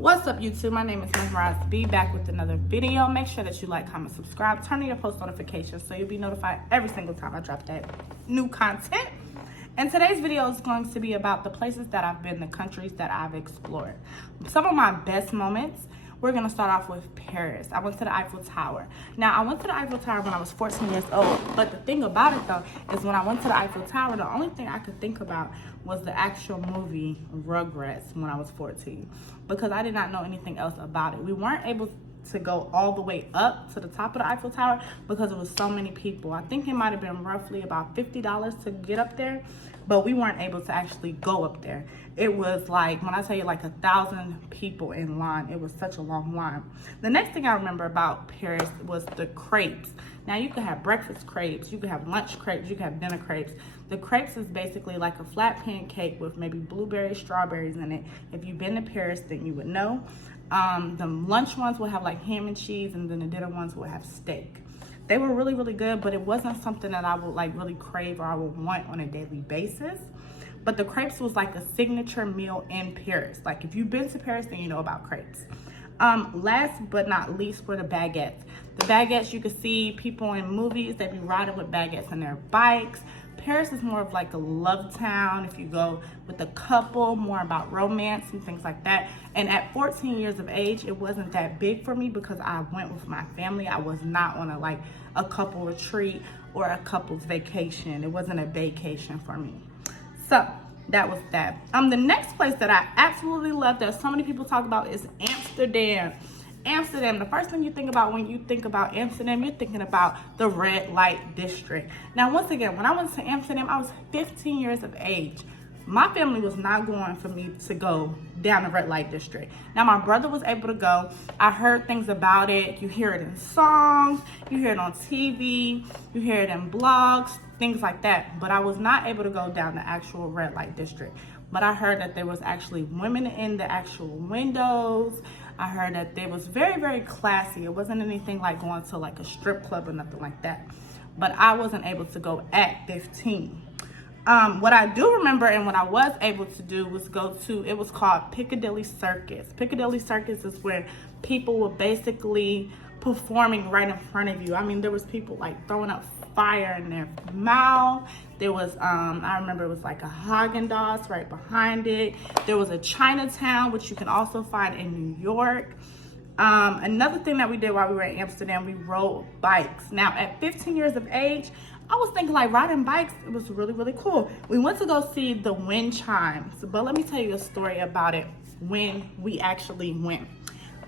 What's up, YouTube? My name is Mesmerized B, back with another video. Make sure that you like, comment, subscribe, turn on your post notifications so you'll be notified every single time I drop that new content. And today's video is going to be about the places that I've been, the countries that I've explored. Some of my best moments. We're gonna start off with Paris. I went to the Eiffel Tower. Now, I went to the Eiffel Tower when I was 14 years old, but the thing about it though, is when I went to the Eiffel Tower, the only thing I could think about was the actual movie Rugrats when I was 14, because I did not know anything else about it. We weren't able to go all the way up to the top of the Eiffel Tower because it was so many people. I think it might have been roughly about $50 to get up there, but we weren't able to actually go up there. It was like, when I tell you, like 1,000 people in line. It was such a long line. The next thing I remember about Paris was the crepes. Now, you could have breakfast crepes, you could have lunch crepes, you could have dinner crepes. The crepes is basically like a flat pancake with maybe blueberries, strawberries in it. If you've been to Paris, then you would know. The lunch ones will have like ham and cheese, and then the dinner ones will have steak. They were really, really good, but it wasn't something that I would like really crave or I would want on a daily basis. But the crepes was like a signature meal in Paris. Like, if you've been to Paris, then you know about crepes. Last but not least were the baguettes. The baguettes, you could see people in movies, they be riding with baguettes on their bikes. Paris is more of like a love town. If you go with a couple, more about romance and things like that. And at 14 years of age, it wasn't that big for me because I went with my family. I was not on a couple retreat or a couple's vacation. It wasn't a vacation for me. So that was that. The next place that I absolutely love that so many people talk about is Amsterdam. Amsterdam, the first thing you think about when you think about Amsterdam, you're thinking about the red light district. Now, once again, when I went to Amsterdam, I was 15 years of age. My family was not going for me to go down the red light district. Now, my brother was able to go. I heard things about it. You hear it in songs, you hear it on TV, you hear it in blogs, things like that. But I was not able to go down the actual red light district. But I heard that there was actually women in the actual windows. I heard that it was very, very classy. It wasn't anything like going to like a strip club or nothing like that. But I wasn't able to go at 15. What I do remember and what I was able to do was go to, it was called Piccadilly Circus. Piccadilly Circus is where people were basically performing right in front of you. I mean, there was people like throwing up fire in their mouth. There was, I remember it was like a Haagen-Dazs right behind it. There was a Chinatown, which you can also find in New York. Another thing that we did while we were in Amsterdam, we rode bikes. Now, at 15 years of age, I was thinking like riding bikes, it was really, really cool. We went to go see the wind chimes, but let me tell you a story about it when we actually went.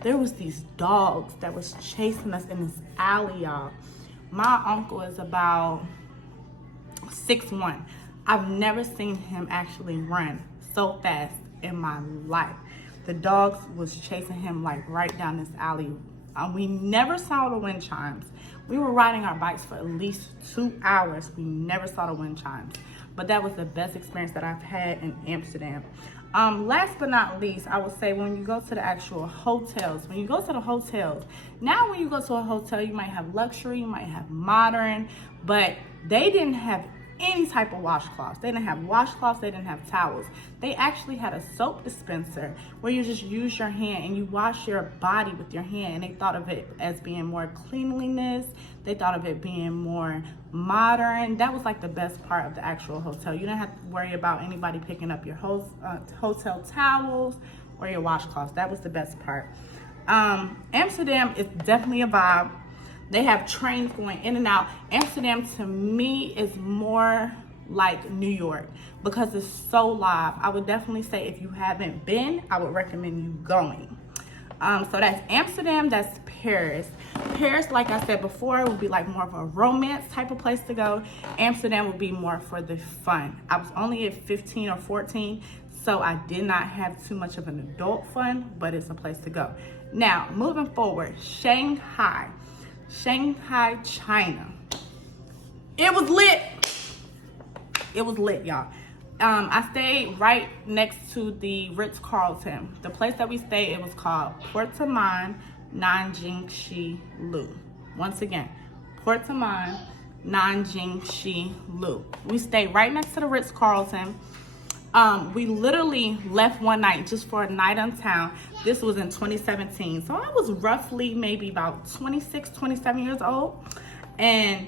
There was these dogs that was chasing us in this alley, y'all. My uncle is about 6'1". I've never seen him actually run so fast in my life. The dogs was chasing him like right down this alley. We never saw the wind chimes. We were riding our bikes for at least 2 hours. We never saw the wind chimes. But that was the best experience that I've had in Amsterdam. Last but not least, I would say when you go to the actual hotels, when you go to the hotels, now when you go to a hotel, you might have luxury, you might have modern, but they didn't have any type of washcloths. They didn't have washcloths, they didn't have towels. They actually had a soap dispenser where you just use your hand and you wash your body with your hand. And they thought of it as being more cleanliness. They thought of it being more modern. That was like the best part of the actual hotel. You didn't have to worry about anybody picking up your hotel towels or your washcloths. That was the best part. Amsterdam is definitely a vibe. They have trains going in and out. Amsterdam, to me, is more like New York because it's so live. I would definitely say if you haven't been, I would recommend you going. So that's Amsterdam, that's Paris. Paris, like I said before, would be like more of a romance type of place to go. Amsterdam would be more for the fun. I was only at 15 or 14, so I did not have too much of an adult fun, but it's a place to go. Now, moving forward, Shanghai, China. It was lit. It was lit, y'all. I stayed right next to the Ritz-Carlton. The place that we stayed, it was called Portemon Nanjing Shi Lu. Once again, Portemon Nanjing Shi Lu. We stayed right next to the Ritz-Carlton. We literally left one night just for a night on town. This was in 2017. So I was roughly maybe about 26, 27 years old. And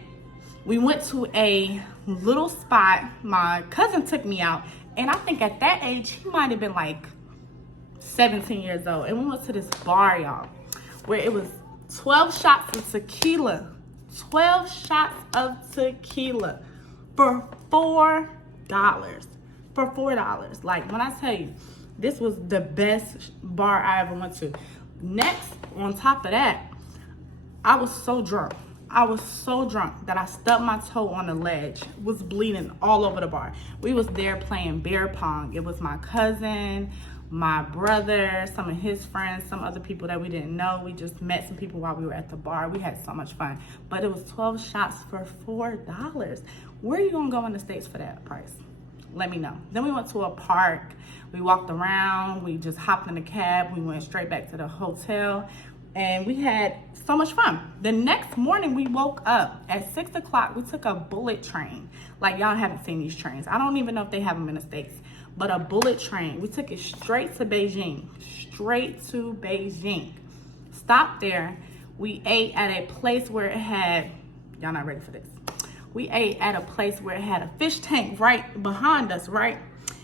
we went to a little spot. My cousin took me out. And I think at that age, he might have been like 17 years old. And we went to this bar, y'all, where it was 12 shots of tequila. 12 shots of tequila for $4. For $4. Like, when I tell you, this was the best bar I ever went to. Next, on top of that, I was so drunk. I was so drunk that I stubbed my toe on the ledge. Was bleeding all over the bar. We was there playing beer pong. It was my cousin, my brother, some of his friends, some other people that we didn't know. We just met some people while we were at the bar. We had so much fun. But it was 12 shots for $4. Where are you gonna go in the States for that price? Let me know. Then we went to a park. We walked around. We just hopped in a cab. We went straight back to the hotel. And we had so much fun. The next morning, we woke up at 6 o'clock. We took a bullet train. Like, y'all haven't seen these trains. I don't even know if they have them in the States. But a bullet train. We took it straight to Beijing. Straight to Beijing. Stopped there. We ate at a place where it had... Y'all not ready for this. We ate at a place where it had a fish tank right behind us, right?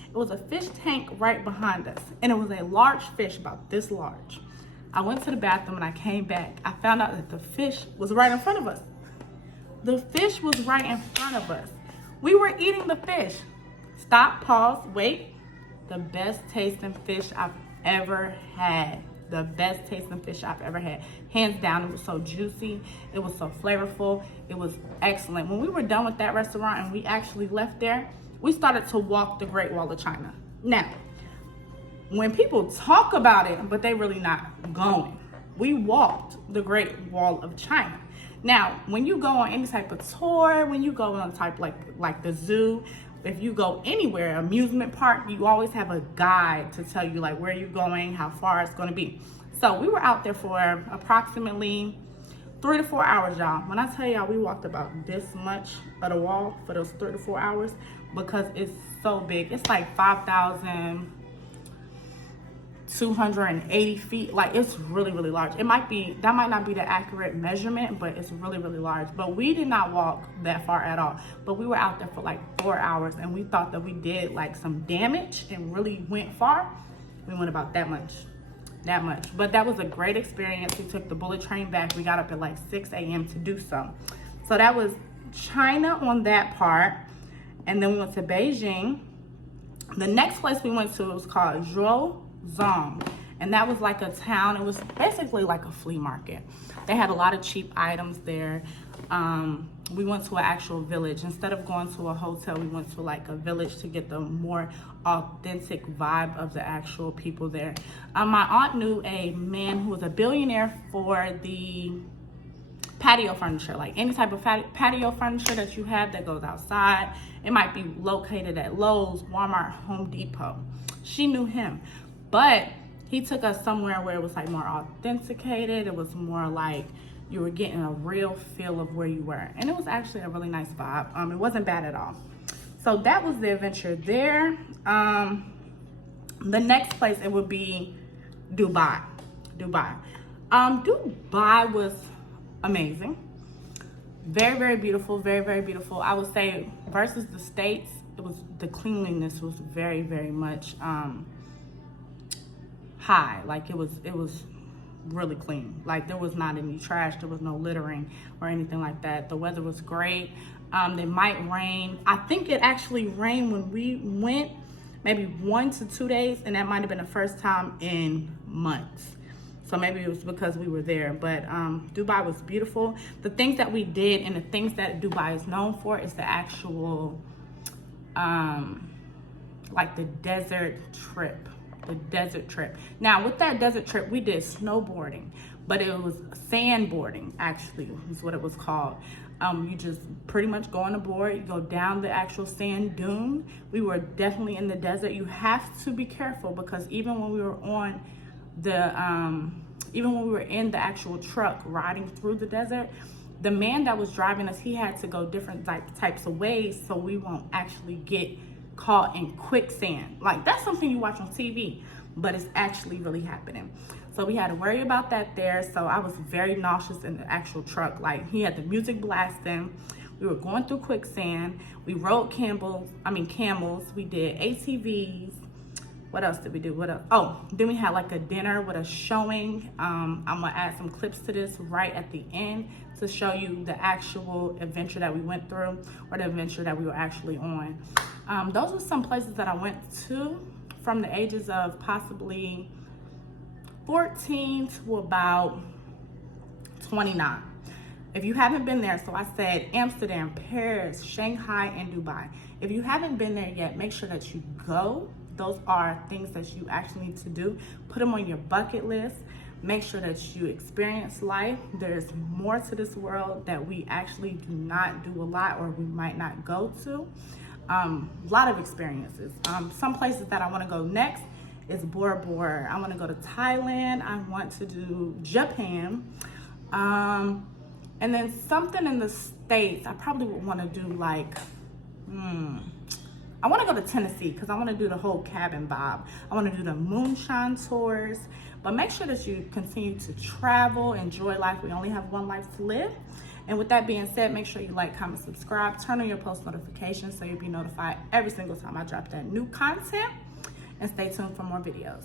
It was a fish tank right behind us. And it was a large fish, about this large. I went to the bathroom and I came back. I found out that the fish was right in front of us. The fish was right in front of us. We were eating the fish. Stop, pause, wait. The best tasting fish I've ever had. The best tasting fish I've ever had. Hands down, it was so juicy. It was so flavorful. It was excellent. When we were done with that restaurant and we actually left there, we started to walk the Great Wall of China. Now, when people talk about it, but they really not going, we walked the Great Wall of China. Now, when you go on any type of tour, when you go on type like the zoo, if you go anywhere, amusement park, you always have a guide to tell you like where you're going, how far it's going to be. So we were out there for approximately 3 to 4 hours, y'all. When I tell y'all we walked about this much of the wall for those 3 to 4 hours because it's so big. It's like 5,280 feet. Like, it's really, really large. That might not be the accurate measurement, but it's really, really large. But we did not walk that far at all. But we were out there for like 4 hours and we thought that we did like some damage and really went far. We went about that much. But that was a great experience. We took the bullet train back. We got up at like 6 a.m. to do so. So that was China on that part. And then we went to Beijing. The next place we went to was called Zhou, and that was like a town. It was basically like a flea market. They had a lot of cheap items there. We went to an actual village. Instead of going to a hotel, we went to like a village to get the more authentic vibe of the actual people there. My aunt knew a man who was a billionaire for the patio furniture, like any type of patio furniture that you have that goes outside. It might be located at Lowe's, Walmart, Home Depot. She knew him. But he took us somewhere where it was like more authenticated. It was more like you were getting a real feel of where you were. And it was actually a really nice vibe. It wasn't bad at all. So that was the adventure there. The next place, it would be Dubai. Dubai was amazing. Very, very beautiful. Very, very beautiful. I would say versus the States, the cleanliness was very, very much high. Like it was really clean. Like there was not any trash, there was no littering or anything like that. The weather was great. It might rain. I think it actually rained when we went, maybe 1 to 2 days, and that might have been the first time in months. So maybe it was because we were there. But Dubai was beautiful. The things that we did and the things that Dubai is known for is the actual like the desert trip. Now with that desert trip, we did snowboarding, but it was sandboarding, actually is what it was called. You just pretty much go on a board, you go down the actual sand dune. We were definitely in the desert. You have to be careful because even when we were on the even when we were in the actual truck riding through the desert, the man that was driving us, he had to go different types of ways so we won't actually get caught in quicksand. Like, that's something you watch on TV, but it's actually really happening. So we had to worry about that there. So I was very nauseous in the actual truck. Like, he had the music blasting. We were going through quicksand. We rode camels. We did ATVs. What else did we do? What else? Oh, then we had like a dinner with a showing. I'm gonna add some clips to this right at the end to show you the actual adventure that we went through, or the adventure that we were actually on. Those were some places that I went to from the ages of possibly 14 to about 29. If you haven't been there, so I said Amsterdam, Paris, Shanghai, and Dubai. If you haven't been there yet, make sure that you go. Those are things that you actually need to do. Put them on your bucket list. Make sure that you experience life. There's more to this world that we actually do not do a lot, or we might not go to. A lot of experiences. Some places that I want to go next is Bora Bora. I want to go to Thailand. I want to do Japan. And then something in the States, I probably would want to do like, I want to go to Tennessee because I want to do the whole cabin vibe. I want to do the moonshine tours. But make sure that you continue to travel, enjoy life. We only have one life to live. And with that being said, make sure you like, comment, subscribe, turn on your post notifications so you'll be notified every single time I drop that new content. And stay tuned for more videos.